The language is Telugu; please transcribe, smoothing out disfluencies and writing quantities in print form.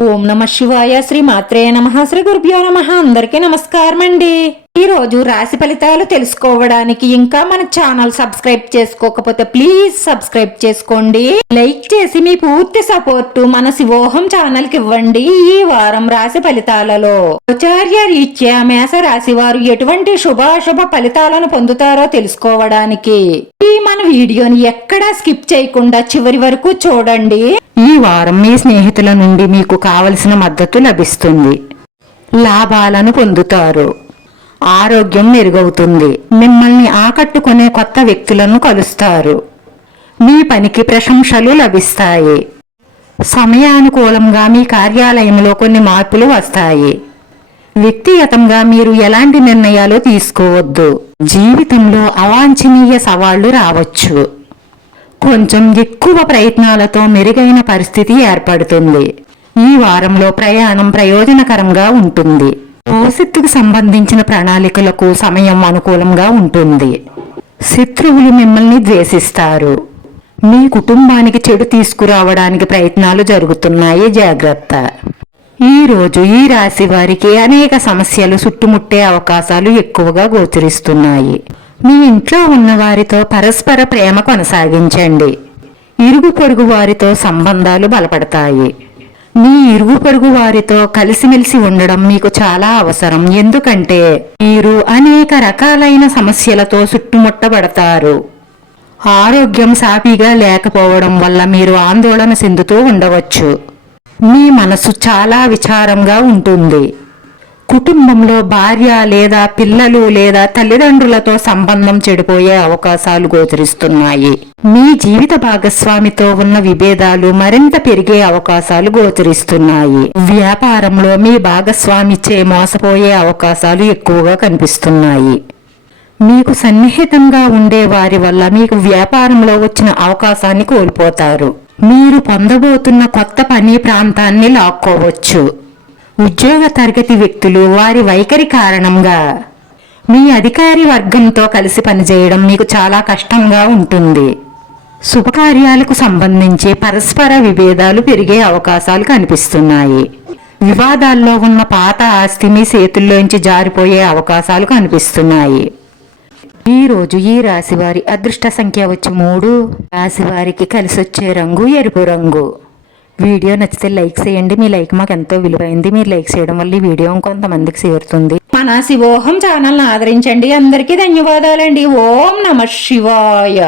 ఓం నమ శివాయ. శ్రీ మాత్రే నమః. శ్రీ గురుభ్యో నమః. అందరికీ నమస్కారం అండి. ఈ రోజు రాశి ఫలితాలు తెలుసుకోవడానికి ఇంకా మన ఛానల్ సబ్స్క్రైబ్ చేసుకోకపోతే ప్లీజ్ సబ్స్క్రైబ్ చేసుకోండి. లైక్ చేసి మీ పూర్తి సపోర్టు మన శివోహం ఛానల్ కి ఇవ్వండి. ఈ వారం రాశి ఫలితాలలో ఆచార్య రీత్యా మేష రాశి వారు ఎటువంటి శుభాశుభ ఫలితాలను పొందుతారో తెలుసుకోవడానికి ఈ మన వీడియోని ఎక్కడా స్కిప్ చేయకుండా చివరి వరకు చూడండి. ఈ వారం మీ స్నేహితుల నుండి మీకు కావలసిన మద్దతు లభిస్తుంది. లాభాలను పొందుతారు. ఆరోగ్యం మెరుగవుతుంది. మిమ్మల్ని ఆకట్టుకునే కొత్త వ్యక్తులను కలుస్తారు. మీ పనికి ప్రశంసలు లభిస్తాయి. సమయానుకూలంగా మీ కార్యాలయంలో కొన్ని మార్పులు వస్తాయి. వ్యక్తిగతంగా మీరు ఎలాంటి నిర్ణయాలు తీసుకోవద్దు. జీవితంలో అవాంఛనీయ సవాళ్లు రావచ్చు. కొంచెం ఎక్కువ ప్రయత్నాలతో మెరుగైన పరిస్థితి ఏర్పడుతుంది. ఈ వారంలో ప్రయాణం ప్రయోజనకరంగా ఉంటుంది. భవిష్యత్తుకు సంబంధించిన ప్రణాళికలకు సమయం అనుకూలంగా ఉంటుంది. శత్రువులు మిమ్మల్ని ద్వేషిస్తారు. మీ కుటుంబానికి చెడు తీసుకురావడానికి ప్రయత్నాలు జరుగుతున్నాయి, జాగ్రత్త. ఈ రోజు ఈ రాశి వారికి అనేక సమస్యలు చుట్టుముట్టే అవకాశాలు ఎక్కువగా గోచరిస్తున్నాయి. మీ ఇంట్లో ఉన్న వారితో పరస్పర ప్రేమ కొనసాగించండి. ఇరుగు పొరుగు వారితో సంబంధాలు బలపడతాయి. మీ ఇరుగు పొరుగు వారితో కలిసిమెలిసి ఉండడం మీకు చాలా అవసరం. ఎందుకంటే మీరు అనేక రకాలైన సమస్యలతో చుట్టుముట్టబడతారు. ఆరోగ్యం సాఫీగా లేకపోవడం వల్ల మీరు ఆందోళన చెందుతూ ఉండవచ్చు. మీ మనసు చాలా విచారంగా ఉంటుంది. కుటుంబంలో భార్య లేదా పిల్లలు లేదా తల్లిదండ్రులతో సంబంధం చెడిపోయే అవకాశాలు గోచరిస్తున్నాయి. మీ జీవిత భాగస్వామితో ఉన్న విభేదాలు మరింత పెరిగే అవకాశాలు గోచరిస్తున్నాయి. వ్యాపారంలో మీ భాగస్వామిచే మోసపోయే అవకాశాలు ఎక్కువగా కనిపిస్తున్నాయి. మీకు సన్నిహితంగా ఉండే వారి వల్ల మీకు వ్యాపారంలో వచ్చిన అవకాశాన్ని కోల్పోతారు. మీరు పొందబోతున్న కొత్త పని ప్రాంతాన్ని లాక్కోవచ్చు. ఉద్యోగ తరగతి వ్యక్తులు వారి వైఖరి కారణంగా మీ అధికారి వర్గంతో కలిసి పనిచేయడం మీకు చాలా కష్టంగా ఉంటుంది. శుభకార్యాలకు సంబంధించి పరస్పర విభేదాలు పెరిగే అవకాశాలు కనిపిస్తున్నాయి. వివాదాల్లో ఉన్న పాత ఆస్తి మీ చేతుల్లోంచి జారిపోయే అవకాశాలు కనిపిస్తున్నాయి. ఈ రోజు ఈ రాశి వారి అదృష్ట సంఖ్య వచ్చి 3. రాశి వారికి కలిసొచ్చే రంగు ఎరుపు రంగు. వీడియో నచ్చితే లైక్ చేయండి. మీ లైక్ మాకు ఎంతో విలువైంది. మీరు లైక్ చేయడం వల్ల ఈ వీడియో కొంతమందికి చేరుతుంది. మన శివోహం ఛానల్ని ఆదరించండి. అందరికీ ధన్యవాదాలండి. ఓం నమ శివాయ.